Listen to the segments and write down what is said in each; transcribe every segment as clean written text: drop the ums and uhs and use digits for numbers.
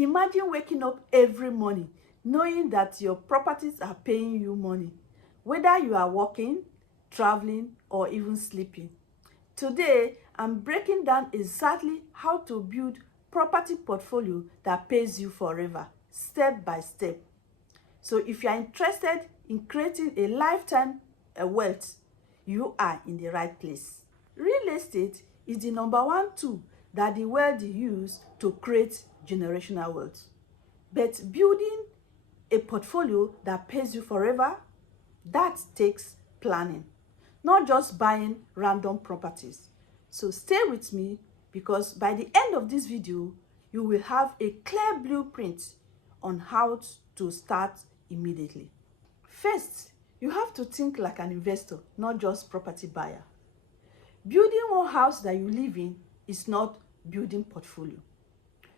Imagine waking up every morning knowing that your properties are paying you money, whether you are working, traveling, or even sleeping. Today, I'm breaking down exactly how to build property portfolio that pays you forever, step by step. So if you are interested in creating a lifetime wealth, you are in the right place. Real estate is the #1 tool that the wealthy use to create generational wealth. But building a portfolio that pays you forever, that takes planning, not just buying random properties. So stay with me, because by the end of this video, you will have a clear blueprint on how to start immediately. First, you have to think like an investor, not just property buyer. Building one house that you live in is not building portfolio.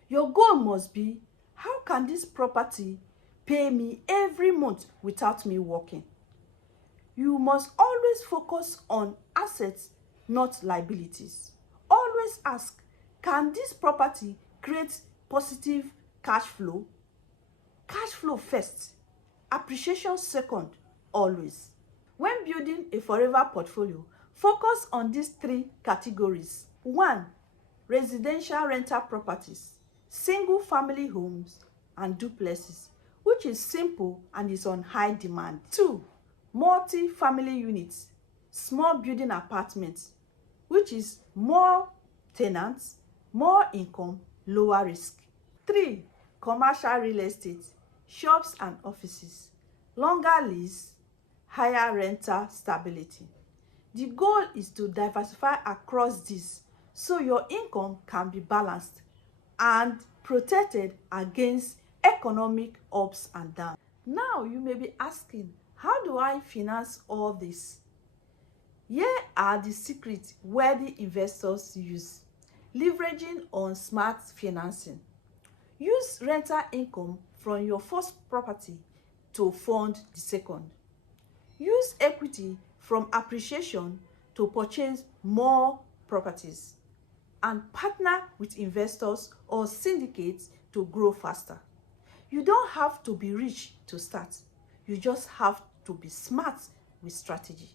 Your goal must be, how can this property pay me every month without me working? You must always focus on assets, not liabilities. Always ask, can this property create positive cash flow? Cash flow first, appreciation second, always. When building a forever portfolio, focus on these 3 categories. 1. Residential rental properties, single family homes and duplexes, which is simple and is on high demand. 2. Multi-family units, small building apartments, which is more tenants, more income, lower risk. 3. Commercial real estate, shops and offices, longer lease, higher rental stability. The goal is to diversify across this so your income can be balanced and protected against economic ups and downs. Now you may be asking, how do I finance all this? Here are the secrets wealthy investors use. Leveraging on smart financing. Use rental income from your first property to fund the second. Use equity from appreciation to purchase more properties. And partner with investors or syndicates to grow faster. You don't have to be rich to start. You just have to be smart with strategy.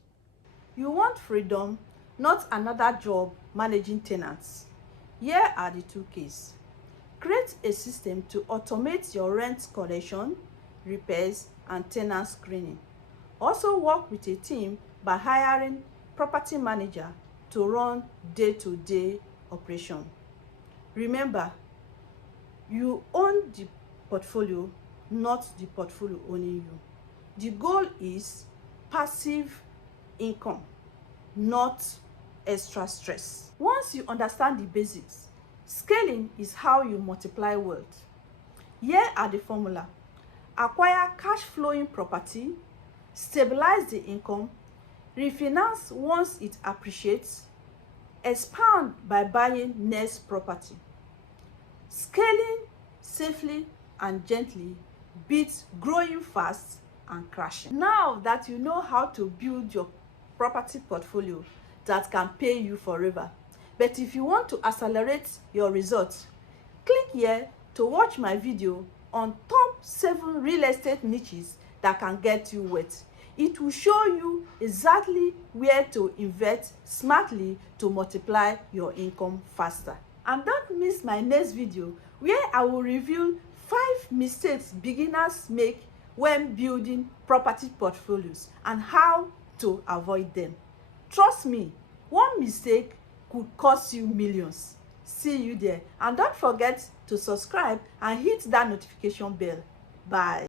You want freedom, not another job managing tenants. Here are the 2 keys. Create a system to automate your rent collection, repairs, and tenant screening. Also work with a team by hiring property manager to run day-to-day operation. Remember, you own the portfolio, not the portfolio owning you. The goal is passive income, not extra stress. Once you understand the basics, scaling is how you multiply wealth. Here are the formula. Acquire cash flowing property, stabilize the income, refinance once it appreciates, expand by buying next property. Scaling safely and gently beats growing fast and crashing. Now that you know how to build your property portfolio that can pay you forever, but if you want to accelerate your results, click here to watch my video on top 7 real estate niches that can get you wealth. It will show you exactly where to invest smartly to multiply your income faster. And don't miss my next video, where I will reveal 5 mistakes beginners make when building property portfolios and how to avoid them. Trust me, one mistake could cost you millions. See you there. And don't forget to subscribe and hit that notification bell. Bye.